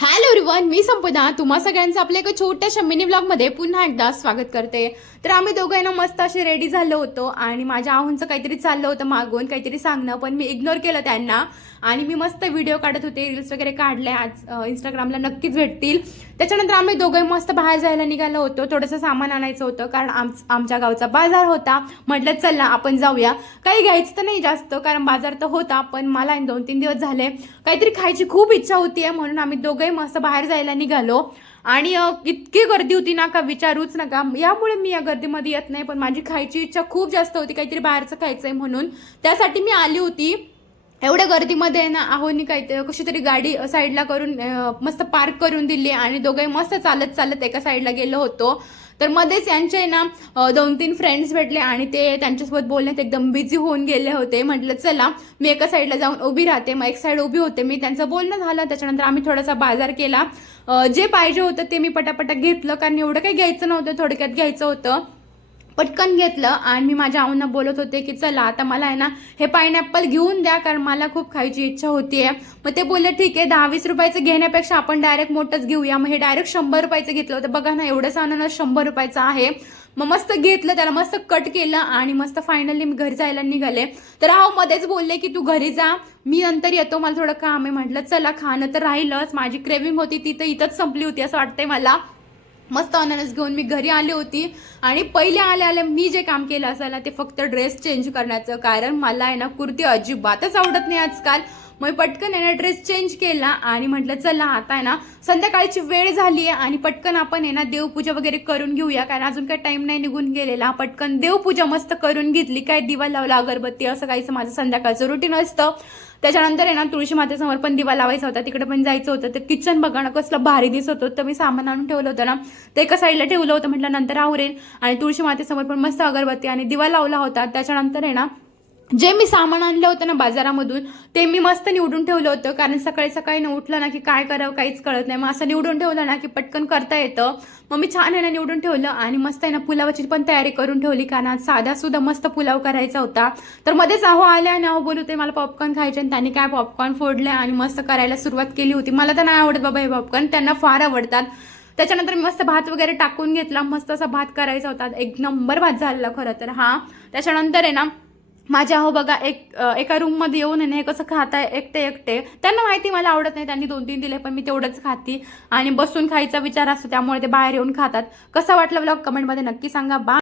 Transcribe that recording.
Hello everyone, मी संपदा तुम्हा सगळ्यांचं आपल्या एका छोट्याशा मिनी व्लॉगमध्ये पुन्हा एकदा स्वागत करते। तर आम्ही दोघांना मस्त असे रेडी झालो होतो आणि माझ्या आहुंचं काहीतरी चाललं होतं मागून काहीतरी सांगणं, पण मी इग्नोर केलं त्यांना आणि मी मस्त व्हिडिओ काढत होते, रील्स वगैरे काढले, आज इंस्टाग्रामला नक्कीच भेटतील। त्याच्यानंतर आम्ही दोघे मस्त बाहेर जायला निघालो होतो, थोडंसं सामान आणायचं होतं कारण आमच्या गावचा बाजार होता। म्हटलं चला आपण जाऊया, काही घ्यायचं तर नाही जास्त कारण बाजार तर होता, पण मला 2-3 दिवस झाले काहीतरी खायची खूप इच्छा होती म्हणून आम्ही दोघे मस्त बाहेर जायला निघालो। आणि इतकी गर्दी होती ना का विचारूच नका, यामुळे मी या गर्दीमध्ये येत नाही, पण माझी खायची इच्छा खूप जास्त होती, काहीतरी बाहेरचं खायचंय म्हणून त्यासाठी मी आली होती। एवढ्या गर्दीमध्ये ना आहोनी काही कशी तरी गाडी साईडला करून मस्त पार्क करून दिली आणि दोघे मस्त चालत चालत एका साईडला गेलो होतो। तर मध्येच यांचे ना 2-3 फ्रेंड्स भेटले आणि ते त्यांच्यासोबत बोलण्यात एकदम बिझी होऊन गेले होते। म्हटलं चला मी एका साईडला जाऊन उभी राहते, मग एक साईड उभी होते मी, त्यांचं बोलणं झालं। त्याच्यानंतर आम्ही थोडासा बाजार केला, जे पाहिजे होतं ते मी पटापटा घेतलं कारण एवढं काही घ्यायचं नव्हतं, थोडक्यात घ्यायचं होतं, पटकन घेतलं। आणि मी माझ्या आऊंना बोलत होते की चला आता मला आहे ना हे पाइनएप्पल घेऊन द्या कारण मला खूप खायची इच्छा होतीये। मग ते बोलले ठीक आहे, 10-20 रुपयाचं घेण्यापेक्षा आपण डायरेक्ट मोठंच घेऊया। मग हे डायरेक्ट 100 रुपयाचं घेतलं होतं, बघा ना एवढंच अननस 100 रुपयाचं आहे। मग मस्त घेतलं, त्याला मस्त कट केलं आणि मस्त फायनली मी घरी जायला निघाले। तर आहो मध्येच बोलले की तू घरी जा, मी नंतर येतो, मला थोडं काम आहे। म्हटलं चला, खाणं तर राहिलंच, माझी क्रेविंग होती ती तर इथंच संपली होती असं वाटतंय मला। मस्त अननस घेऊन मी घरी आली होती आणि पहिले आले मी जे काम केलं असेल ना ते फक्त ड्रेस चेंज करण्याचं, कारण मला आहे ना कुर्ती अजिबातच आवडत नाही आजकाल। मग पटकन आहे ना ड्रेस चेंज केला आणि म्हटलं चला आता आहे ना संध्याकाळची वेळ झाली आहे आणि पटकन आपण आहे ना देवपूजा वगैरे करून घेऊया कारण अजून काही टाइम नाही निघून गेलेला। पटकन देवपूजा मस्त करून घेतली, काय दिवा लावला, अगरबत्ती, असं काहीच माझं संध्याकाळचं रुटीन असतं। त्याच्यानंतर आहे ना तुळशी मातेसमोर पण दिवा लावायचा होता, तिकडे पण जायचं होतं। तर किचन बघा ना कसलं भारी दिसत होतं, मी सामान आणून ठेवलं होतं ना ते एका साईडला ठेवलं होतं, म्हटलं नंतर आवरेन। आणि तुळशी मातेसमोर पण मस्त अगरबत्ती आणि दिवा लावला होता। त्याच्यानंतर आहे ना जे मी सामान आणलं होतं ना बाजारामधून ते मी मस्त निवडून ठेवलं होतं कारण सकाळी सकाळी न उठलं ना की काय करावं काहीच कळत नाही, मग असं निवडून ठेवलं ना की पटकन करता येतं। मग मी छान आहे ना निवडून ठेवलं आणि मस्त आहे ना पुलावाची पण तयारी करून ठेवली कारण आज साधा सुद्धा मस्त पुलाव करायचा होता। तर मध्येच आहो आल्या आणि आहो बोलू ते मला पॉपकॉर्न खायचे आणि त्यांनी काय पॉपकॉर्न फोडले आणि मस्त करायला सुरुवात केली होती। मला तर नाही आवडत बाबा हे पॉपकॉर्न, त्यांना फार आवडतात। त्याच्यानंतर मी मस्त भात वगैरे टाकून घेतला, मस्त असा भात करायचा होता, एक नंबर भात झालेला खरं तर हा। त्याच्यानंतर आहे ना माझ्या हो बघा एका रूम मध्ये येऊन हे कसं खाताय एकटे एकटे, त्यांना माहिती मला आवडत नाही, त्यांनी 2-3 दिले पण मी तेवढंच खाती आणि बसून खायचा विचार असतो त्यामुळे ते बाहेर येऊन खातात। कसा वाटला व्लॉग कमेंटमध्ये नक्की सांगा। बाय।